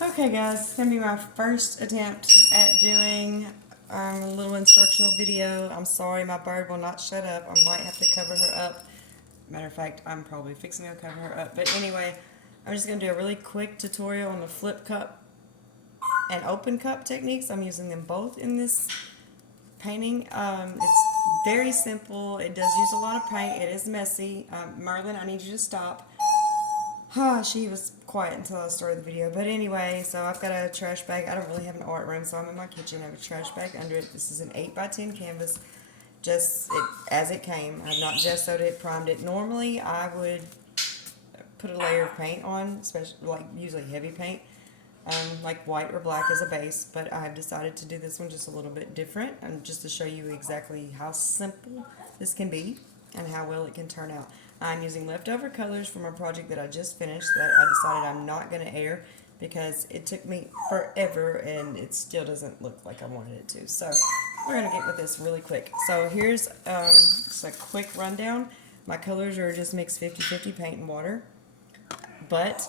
Okay guys, it's going to be my first attempt at doing a little instructional video. I'm sorry my bird will not shut up. I might have to cover her up. Matter of fact, I'm probably fixing to cover her up. But anyway, I'm just going to do a really quick tutorial on the flip cup and open cup techniques. I'm using them both in this painting. It's very simple. It does use a lot of paint. It is messy. Merlin, I need you to stop. She was quiet until I started the video. But anyway, so I've got a trash bag. I don't really have an art room, so I'm in my kitchen. I have a trash bag under it. This is an 8x10 canvas, just as it came. I've not gessoed it, primed it. Normally, I would put a layer of paint on, especially like usually heavy paint, like white or black as a base. But I've decided to do this one just a little bit different, and just to show you exactly how simple this can be and how well it can turn out. I'm using leftover colors from a project that I just finished that I decided I'm not going to air because it took me forever and it still doesn't look like I wanted it to. So we're going to get with this really quick. So here's just a quick rundown. My colors are just mixed 50-50 paint and water. But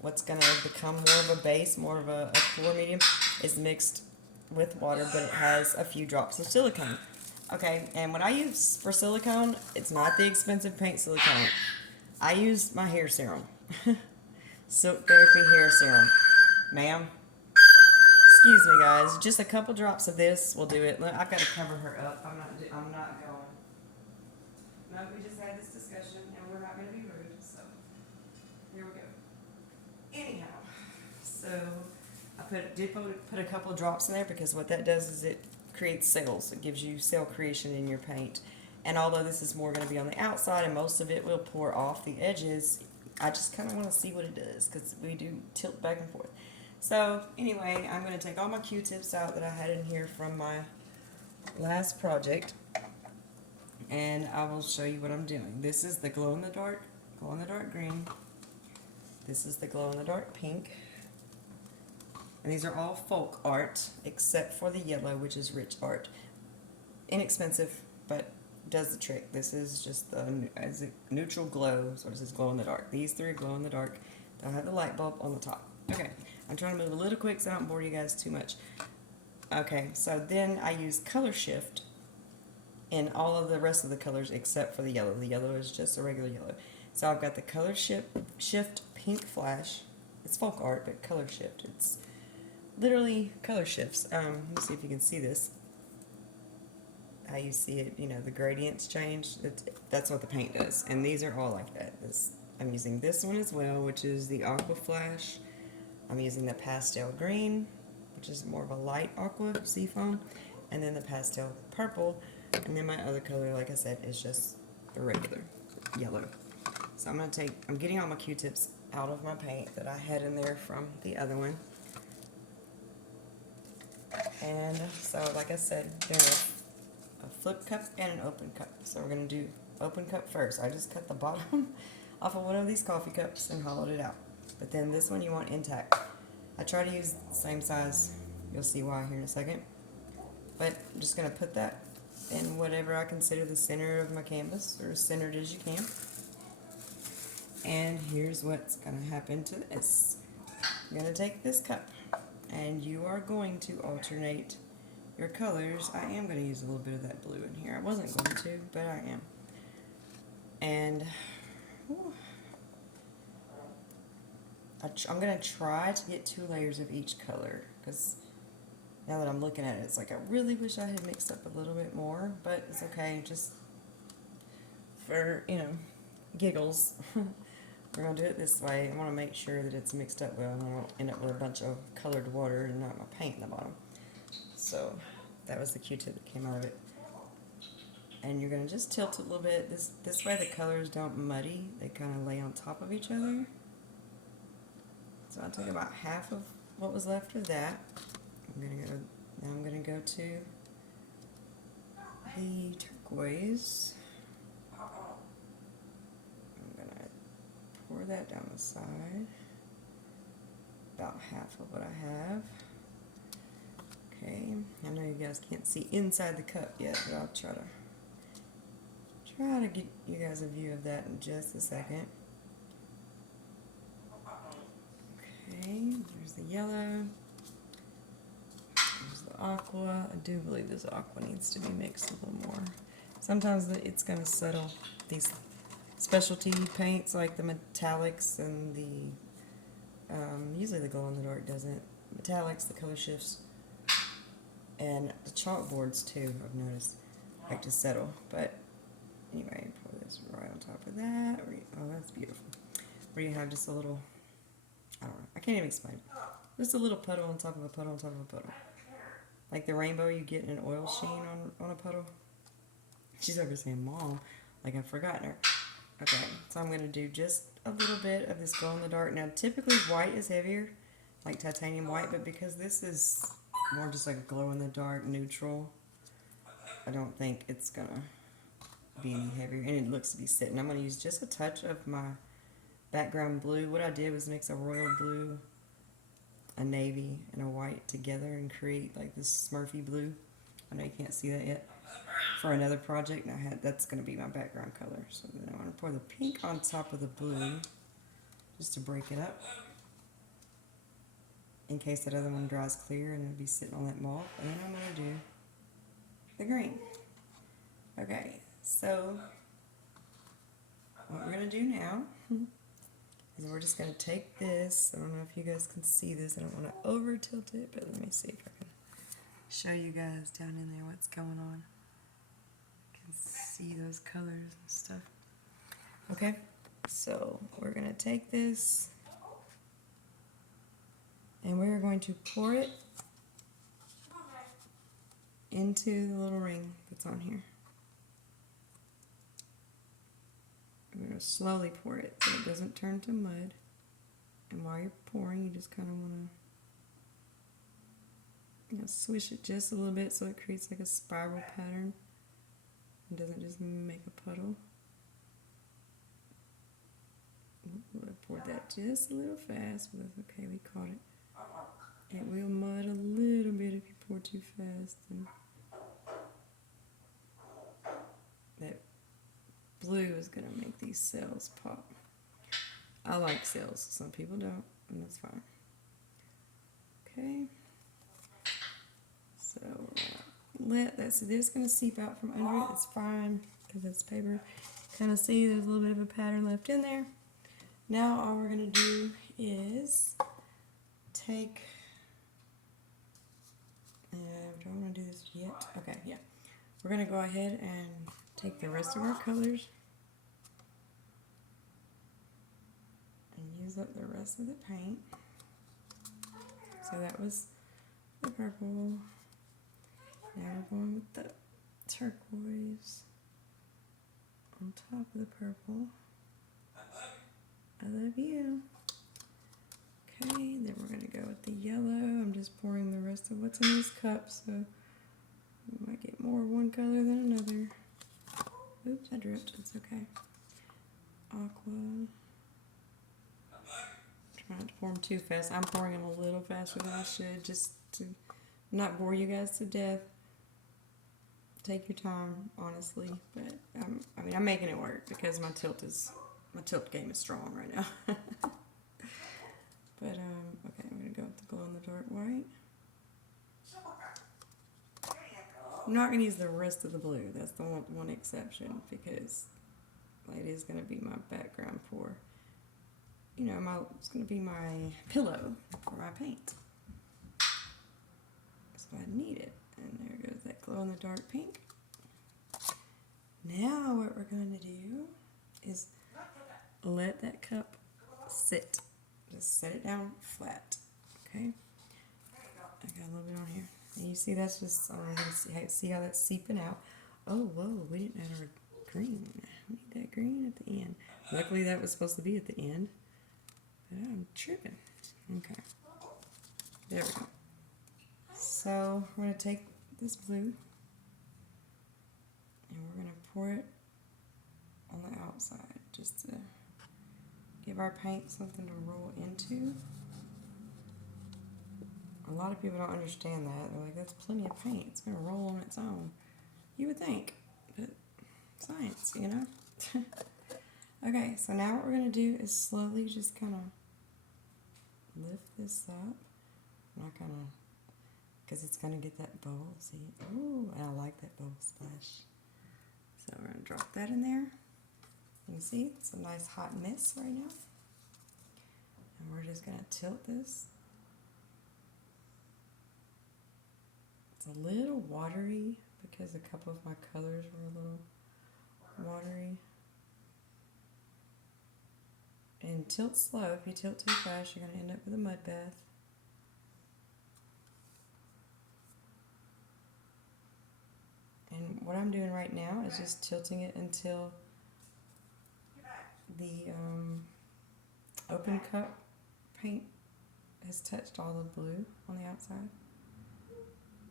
what's going to become more of a base, more of a color medium, is mixed with water, but it has a few drops of silicone. Okay, and what I use for silicone, it's not the expensive paint silicone. I use my hair serum. Silk Therapy hair serum. Ma'am, excuse me guys, just a couple drops of this will do it. Look, I've got to cover her up. I'm not going. No, we just had this discussion and we're not going to be rude, so here we go. Anyhow, so I did put a couple of drops in there because what that does is it creates cells. It gives you cell creation in your paint. And although this is more going to be on the outside and most of it will pour off the edges, I just kind of want to see what it does because we do tilt back and forth. So anyway, I'm going to take all my Q-tips out that I had in here from my last project, and I will show you what I'm doing. This is the glow-in-the-dark green. This is the glow-in-the-dark pink. And these are all folk art, except for the yellow, which is rich art. Inexpensive, but does the trick. This is just the neutral glow, so it says glow in the dark. These three glow in the dark. They'll have the light bulb on the top. Okay, I'm trying to move a little quick so I don't bore you guys too much. Okay, so then I use color shift in all of the rest of the colors except for the yellow. The yellow is just a regular yellow. So I've got the color shift pink flash. It's folk art, but color shift. It's literally color shifts. Let me see if you can see this. How you see it, you know, the gradients change. That's what the paint does. And these are all like that. I'm using this one as well, which is the aqua flash. I'm using the pastel green, which is more of a light aqua seafoam. And then the pastel purple. And then my other color, like I said, is just the regular yellow. So I'm getting all my Q-tips out of my paint that I had in there from the other one. And so, like I said, there's a flip cup and an open cup. So we're going to do open cup first. I just cut the bottom off of one of these coffee cups and hollowed it out. But then this one you want intact. I try to use the same size. You'll see why here in a second. But I'm just going to put that in whatever I consider the center of my canvas, or as centered as you can. And here's what's going to happen to this. I'm going to take this cup, and you are going to alternate your colors. I am going to use a little bit of that blue in here. I wasn't going to, but I am. And I'm going to try to get 2 layers of each color, because now that I'm looking at it, it's like I really wish I had mixed up a little bit more, but it's okay, just for, you know, giggles. We're going to do it this way. I want to make sure that it's mixed up well and I don't end up with a bunch of colored water and not my paint in the bottom. So that was the Q-tip that came out of it. And you're going to just tilt it a little bit. This way the colors don't muddy. They kind of lay on top of each other. So I'll take about half of what was left of that. Now I'm going to go to the turquoise. Pour that down the side, about half of what I have. Okay, I know you guys can't see inside the cup yet, but I'll try to get you guys a view of that in just a second. Okay, the yellow. There's the aqua. I do believe this aqua needs to be mixed a little more. Sometimes it's going to settle. These specialty paints like the metallics and the, usually the glow in the dark doesn't. Metallics, the color shifts, and the chalkboards too, I've noticed, like to settle. But anyway, pour this right on top of that. Oh, that's beautiful. Where you have just a little, I don't know, I can't even explain it. Just a little puddle on top of a puddle on top of a puddle. Like the rainbow you get in an oil sheen on a puddle. She's over saying, Mom, like I've forgotten her. Okay, so I'm going to do just a little bit of this glow in the dark. Now, typically white is heavier, like titanium white, but because this is more just like a glow in the dark neutral, I don't think it's going to be any heavier. And it looks to be sitting. I'm going to use just a touch of my background blue. What I did was mix a royal blue, a navy, and a white together and create like this Smurfy blue. I know you can't see that yet. For another project, and that's going to be my background color. So then I want to pour the pink on top of the blue, just to break it up, in case that other one dries clear and it'll be sitting on that mauve. And then I'm going to do the green. Okay, so what we're going to do now is we're just going to take this. I don't know if you guys can see this. I don't want to over tilt it, but let me see if I can show you guys down in there what's going on. See those colors and stuff. Okay, so we're going to take this and we're going to pour it into the little ring that's on here. We're going to slowly pour it so it doesn't turn to mud. And while you're pouring, you just kind of want to swish it just a little bit so it creates like a spiral pattern. It doesn't just make a puddle. I poured that just a little fast, but that's okay, we caught it. It will mud a little bit if you pour too fast. And that blue is going to make these cells pop. I like cells, some people don't, and that's fine. Okay. So let that, so this going to seep out from under it. It's fine because it's paper. Kind of see there's a little bit of a pattern left in there. Now all we're going to do is take, do I want to do this yet? Okay, yeah. We're going to go ahead and take the rest of our colors and use up the rest of the paint. So that was the purple. Now we're going with the turquoise on top of the purple. I love you. Okay, then we're going to go with the yellow. I'm just pouring the rest of what's in these cups, so we might get more of one color than another. Oops, I dripped. It's okay. Aqua. Trying not to pour them too fast. I'm pouring them a little faster than I should, just to not bore you guys to death. Take your time, honestly, but I mean, I'm making it work because my tilt game is strong right now. But okay, I'm gonna go with the glow in the dark white. I'm not gonna use the rest of the blue. That's the one exception because it is gonna be my background for, it's gonna be my pillow for my paint. So I need it. And there goes that glow in the dark pink. Now what we're going to do is let that cup sit. Just set it down flat. Okay? I got a little bit on here. And you see that's just, I don't know, see how that's seeping out. Oh, whoa, we didn't add our green. We need that green at the end. Luckily that was supposed to be at the end. But I'm tripping. Okay. There we go. So we're going to take this blue and we're going to pour it on the outside just to give our paint something to roll into. A lot of people don't understand that. They're like, that's plenty of paint. It's going to roll on its own. You would think, but science, Okay, so now what we're going to do is slowly just kind of lift this up. not gonna, because it's gonna get that bubble. See, ooh, and I like that bubble splash. So we're gonna drop that in there. You can see it's a nice hot mess right now. And we're just gonna tilt this. It's a little watery because a couple of my colors were a little watery. And tilt slow. If you tilt too fast, you're gonna end up with a mud bath. And what I'm doing right now is just tilting it until the open cup paint has touched all the blue on the outside.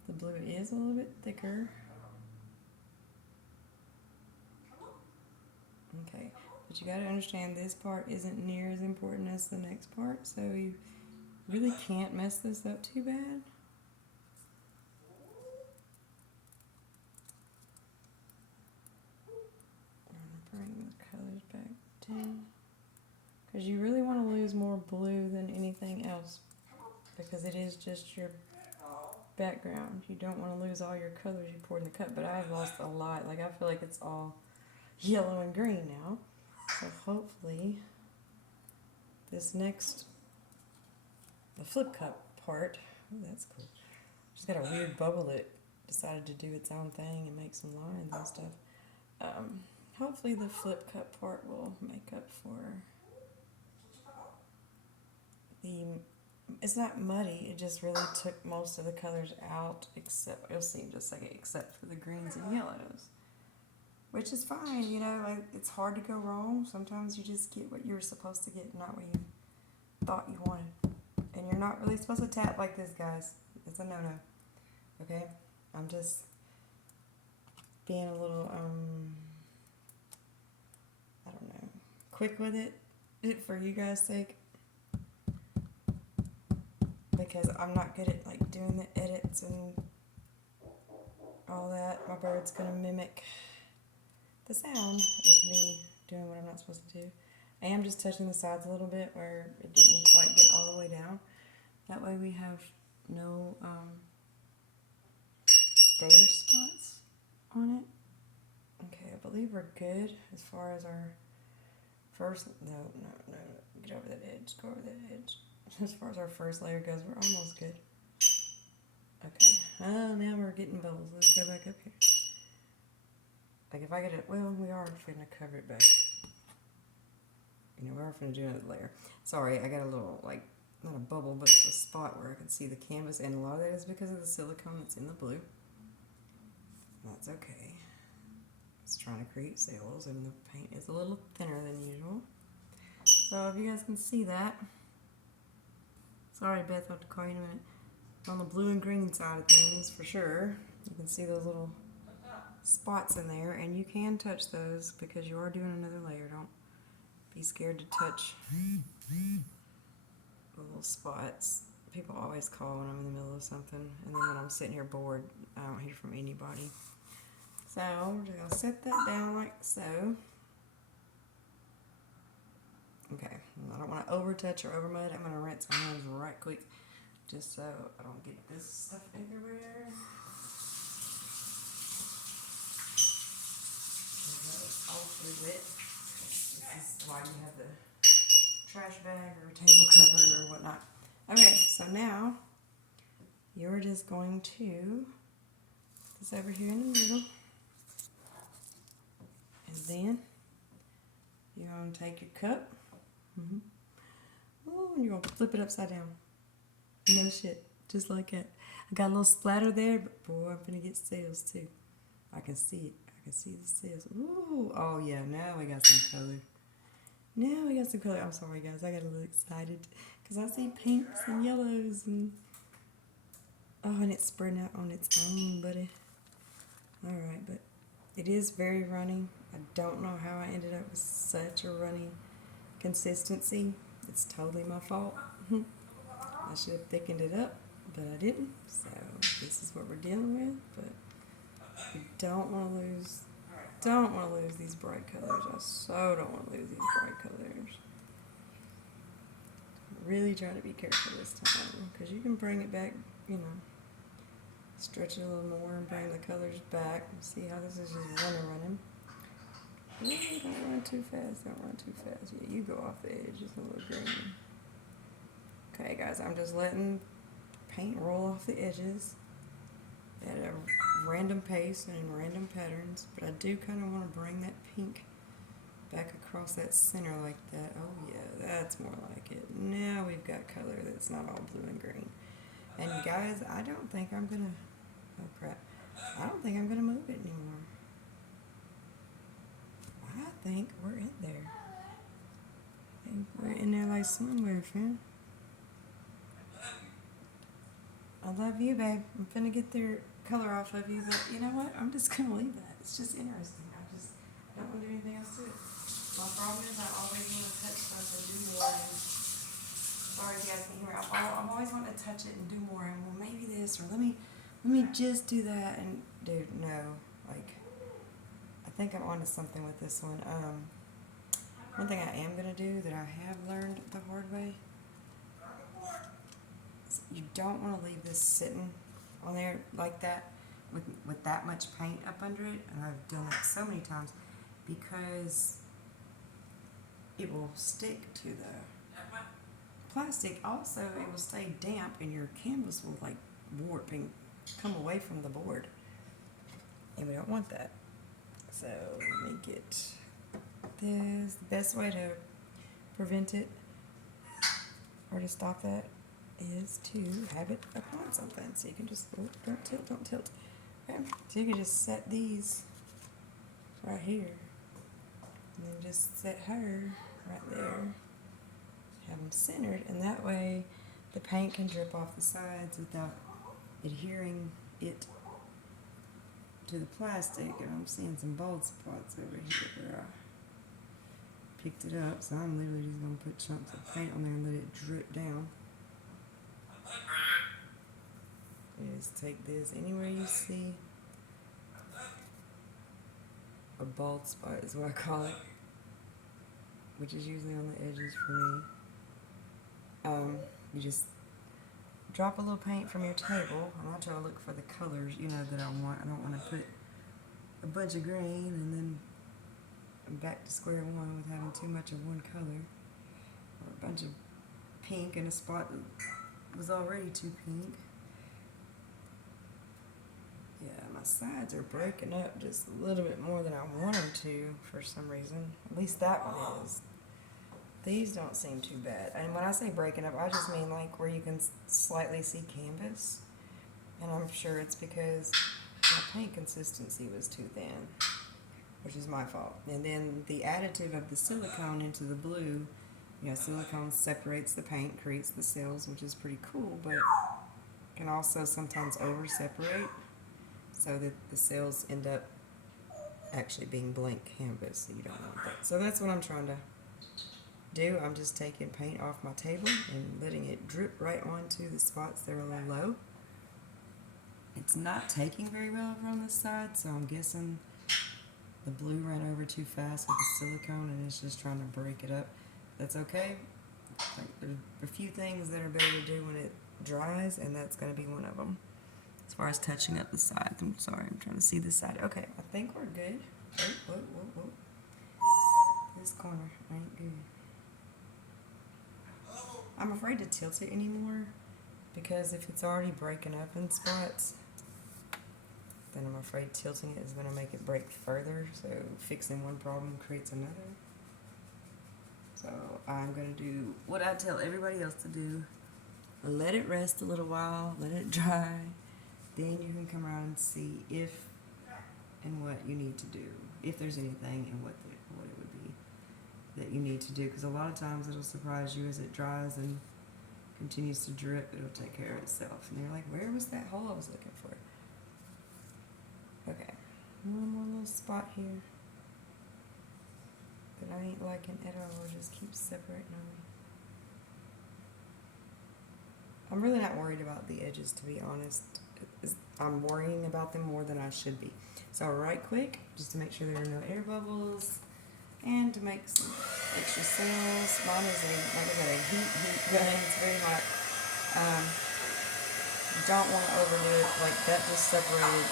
The blue is a little bit thicker. Okay, but you got to understand this part isn't near as important as the next part, so you really can't mess this up too bad. Bring the colors back down, because you really want to lose more blue than anything else, because it is just your background. You don't want to lose all your colors you poured in the cup, but I've lost a lot. Like, I feel like it's all yellow and green now, so hopefully this next, the flip cup part, oh, that's cool. Just got a weird bubble that decided to do its own thing and make some lines and stuff. Hopefully the flip cup part will make up for the, it's not muddy, it just really took most of the colors out, except, you'll see in just a second, except for the greens and yellows. Which is fine, you know, like, it's hard to go wrong. Sometimes you just get what you were supposed to get, not what you thought you wanted. And you're not really supposed to tap like this, guys. It's a no-no. Okay? I'm just being a little, I don't know, quick with it for you guys' sake, because I'm not good at like doing the edits and all that. My bird's gonna mimic the sound of me doing what I'm not supposed to do. I am just touching the sides a little bit where it didn't quite get all the way down. That way we have no bare spots on it. Okay, I believe we're good as far as our first, no, get over that edge, go over that edge. As far as our first layer goes, we're almost good. Okay, now we're getting bubbles. Let's go back up here. Like, if I get it, well, we are going to cover it back. You know, we are going to do another layer. Sorry, I got a little, like, not a bubble, but a spot where I can see the canvas, and a lot of that is because of the silicone that's in the blue. That's okay. It's trying to create sails, and the paint is a little thinner than usual. So if you guys can see that, sorry Beth, I'll have to call you in a minute. On the blue and green side of things, for sure, you can see those little spots in there, and you can touch those because you are doing another layer. Don't be scared to touch the little spots. People always call when I'm in the middle of something, and then when I'm sitting here bored, I don't hear from anybody. So we're just going to set that down like so. Okay, I don't want to over touch or over mud. I'm going to rinse my hands right quick just so I don't get this stuff everywhere. Wet. This is why you have the trash bag or table cover or whatnot. Okay, so now you're just going to put this over here in the middle, and then you're going to take your cup, oh, and you're going to flip it upside down. No shit, just like that. I got a little splatter there, but boy, I'm going to get sails too. I can see it. I can see the sails. Ooh, oh yeah, now we got some color. Now we got some color. I'm sorry guys, I got a little excited because I see pinks and yellows and oh, and it's spreading out on its own, buddy. Alright, but it is very runny. I don't know how I ended up with such a runny consistency. It's totally my fault. I should have thickened it up, but I didn't. So this is what we're dealing with, but you don't want to lose these bright colors. I so don't want to lose these bright colors. really try to be careful this time, because you can bring it back, you know, stretch it a little more and bring the colors back. See how this is just running. Ooh, don't run too fast, don't run too fast. Yeah, you go off the edge, just a little green. Okay guys, I'm just letting paint roll off the edges at a random pace and in random patterns, but I do kind of want to bring that pink back across that center like that. Oh yeah, that's more like it. Now we've got color that's not all blue and green. And guys, I don't think I'm gonna, oh crap, I don't think I'm gonna move it anymore. I think we're in there. I think we're in there like somewhere, fam. I love you, babe. I'm finna get their color off of you, but you know what? I'm just gonna leave that. It's just interesting. I don't want to do anything else to it. My problem is I always want to touch stuff and do more. And sorry if you guys can hear me. I'm always wanting to touch it and do more. And well, maybe this, or let me just do that. And dude, no. Like, I think I'm onto something with this one. One thing I am gonna do that I have learned the hard way. You don't want to leave this sitting on there like that with that much paint up under it, and I've done it so many times, because it will stick to the plastic. Also, it will stay damp and your canvas will like warp and come away from the board, and we don't want that. So let me get this. The best way to prevent it or to stop that is to have it upon something. So you can just, oh, don't tilt. Okay. So you can just set these right here, and then just set her right there. Have them centered, and that way the paint can drip off the sides without adhering it to the plastic. And I'm seeing some bald spots over here where I picked it up, so I'm literally just going to put chunks of paint on there and let it drip down. Just take this anywhere you see a bald spot is what I call it, which is usually on the edges for me. You just drop a little paint from your table, and I try to look for the colors, you know, that I want. I don't want to put a bunch of green and then I'm back to square one with having too much of one color, or a bunch of pink in a spot that was already too pink. Yeah, my sides are breaking up just a little bit more than I want them to for some reason. At least that one is. These don't seem too bad. And when I say breaking up, I just mean like where you can slightly see canvas. And I'm sure it's because my paint consistency was too thin, which is my fault. And then the additive of the silicone into the blue, you know, silicone separates the paint, creates the cells, which is pretty cool, but can also sometimes over-separate, so that the cells end up actually being blank canvas. So you don't want that. So that's what I'm trying to do. I'm just taking paint off my table and letting it drip right onto the spots that are a little low. It's not taking very well over on this side, so I'm guessing the blue ran over too fast with the silicone and it's just trying to break it up. That's okay. Like, there's a few things that are better to do when it dries, and that's going to be one of them. As far as touching up the sides, I'm sorry, I'm trying to see this side. Okay, I think we're good. Whoa. This corner ain't good. I'm afraid to tilt it anymore, because if it's already breaking up in spots, then I'm afraid tilting it is going to make it break further. So fixing one problem creates another. So I'm going to do what I tell everybody else to do. Let it rest a little while, let it dry. Then you can come around and see if and what you need to do. If there's anything, and what it would be that you need to do. Because a lot of times it'll surprise you as it dries and continues to drip. It'll take care of itself. And you're like, where was that hole I was looking for? Okay. One more little spot here that I ain't liking at all. It just keeps separating on me. I'm really not worried about the edges, to be honest. I'm worrying about them more than I should be. So right quick, just to make sure there are no air bubbles, and to make some extra sails. Mine is like I said, a heat gun. It's very hot. Don't want to overdo it. Like that just separated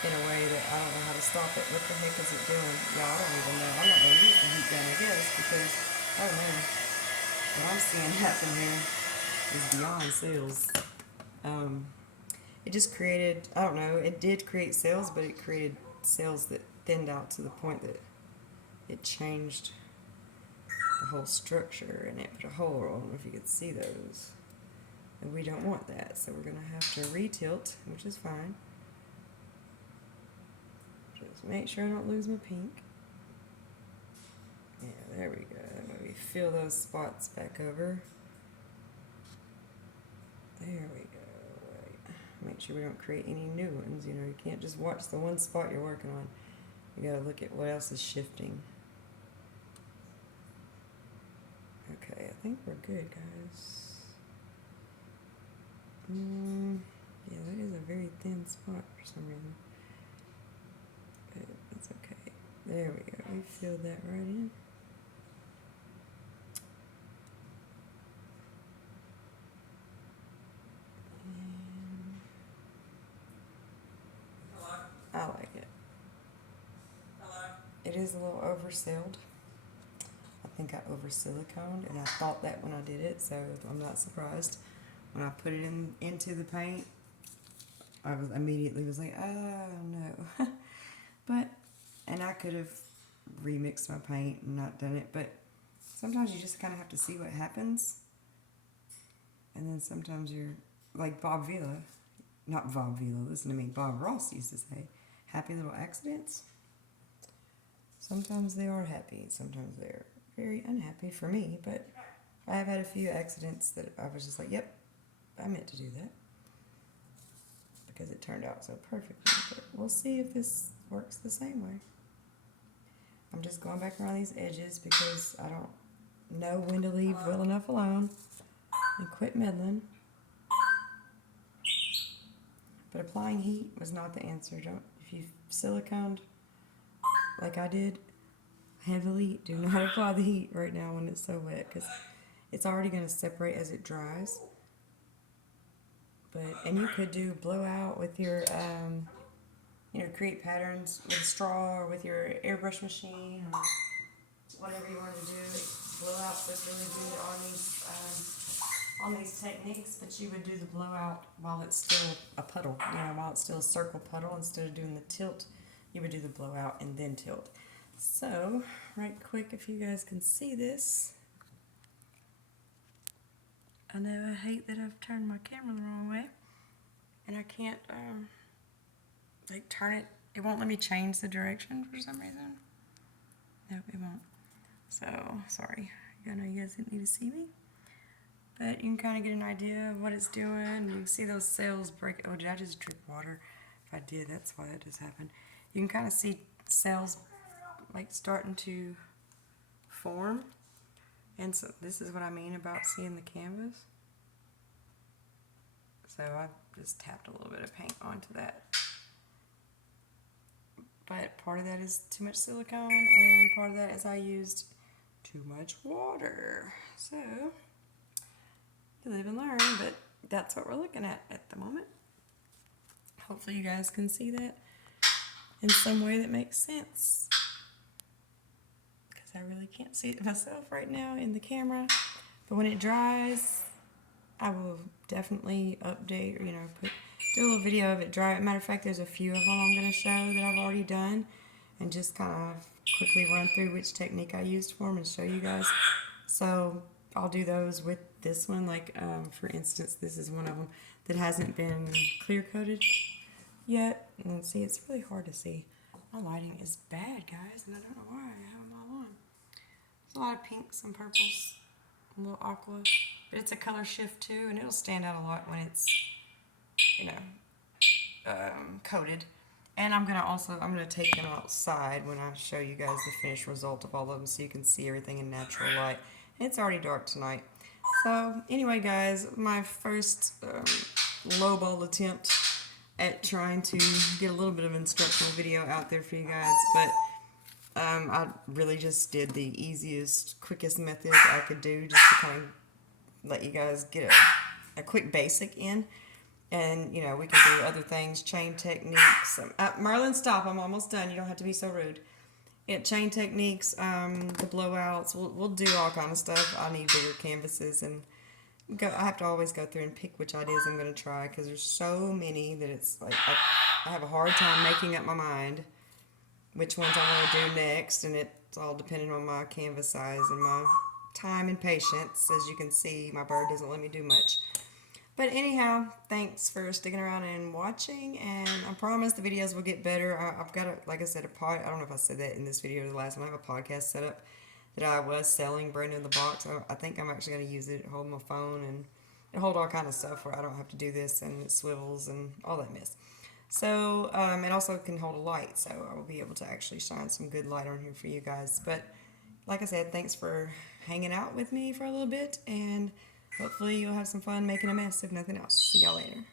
in a way that I don't know how to stop it. What the heck is it doing? Yeah, I don't even know. I'm not going to use the heat gun, I guess, because, oh man, what I'm seeing happen here is beyond sails. It just created, I don't know, it did create sails, but it created sails that thinned out to the point that it changed the whole structure, and it put a hole. I don't know if you could see those. And we don't want that, so we're going to have to re-tilt, which is fine. Just make sure I don't lose my pink. Yeah, there we go. Maybe fill those spots back over. There we go. Wait. Make sure we don't create any new ones. You know, you can't just watch the one spot you're working on. You gotta look at what else is shifting. Okay, I think we're good, guys. Yeah, that is a very thin spot for some reason. But that's okay. There we go. We filled that right in. I like it. It is a little oversealed. I think I over siliconed, and I thought that when I did it, so I'm not surprised. When I put it into the paint, I was immediately like, oh no. And I could have remixed my paint and not done it, but sometimes you just kind of have to see what happens. And then sometimes you're like Bob Vila, not Bob Vila, listen to me, Bob Ross used to say, happy little accidents. Sometimes they are happy, sometimes they're very unhappy for me, but I have had a few accidents that I was just like, yep, I meant to do that, because it turned out so perfectly. But we'll see if this works the same way. I'm just going back around these edges because I don't know when to leave well enough alone and quit meddling. But applying heat was not the answer. If you've siliconed like I did heavily, do not apply the heat right now when it's so wet, because it's already going to separate as it dries. And you could do blowout with your, create patterns with a straw or with your airbrush machine or whatever you want to do. Blowouts look really good on these techniques, but you would do the blowout while it's still a puddle, while it's still a circle puddle. Instead of doing the tilt, you would do the blowout and then tilt. So, right quick, if you guys can see this. I know I hate that I've turned my camera the wrong way, and I can't, turn it. It won't let me change the direction for some reason. Nope, it won't. So, sorry. I know you guys didn't need to see me, but you can kind of get an idea of what it's doing. You can see those sails break. Oh, did I just drip water? If I did, that's why that just happened. You can kind of see sails, starting to form. And so this is what I mean about seeing the canvas. So I just tapped a little bit of paint onto that. But part of that is too much silicone, and part of that is I used too much water. So you live and learn, but that's what we're looking at the moment. Hopefully you guys can see that in some way that makes sense, because I really can't see it myself right now in the camera. But when it dries, I will definitely update, do a little video of it dry. Matter of fact, there's a few of them I'm going to show that I've already done, and just kind of quickly run through which technique I used for them and show you guys. So I'll do those with this one. For instance, this is one of them that hasn't been clear coated yet. And see, it's really hard to see. My lighting is bad, guys, and I don't know why I have them all on. There's a lot of pinks and purples, a little aqua, but it's a color shift too, and it'll stand out a lot when it's, coated. And I'm gonna take them outside when I show you guys the finished result of all of them, so you can see everything in natural light. And it's already dark tonight. So anyway, guys, my first lowball attempt at trying to get a little bit of instructional video out there for you guys, but I really just did the easiest, quickest method I could do just to kind of let you guys get a quick basic in. And, you know, we can do other things, chain techniques. Merlin, stop. I'm almost done. You don't have to be so rude. Chain techniques, the blowouts. We'll do all kind of stuff. I need bigger canvases, and I have to always go through and pick which ideas I'm going to try because there's so many that it's like I have a hard time making up my mind which ones I want to do next, and it's all dependent on my canvas size and my time and patience. As you can see, my bird doesn't let me do much. But anyhow, thanks for sticking around and watching, and I promise the videos will get better. I've got, like I said, I don't know if I said that in this video or the last one. I have a podcast set up that I was selling brand new in the box. I think I'm actually going to use it, hold my phone, and hold all kind of stuff where I don't have to do this, and it swivels and all that mess. So, it also can hold a light, so I will be able to actually shine some good light on here for you guys. But, like I said, thanks for hanging out with me for a little bit, and hopefully you'll have some fun making a mess, if nothing else. See y'all later.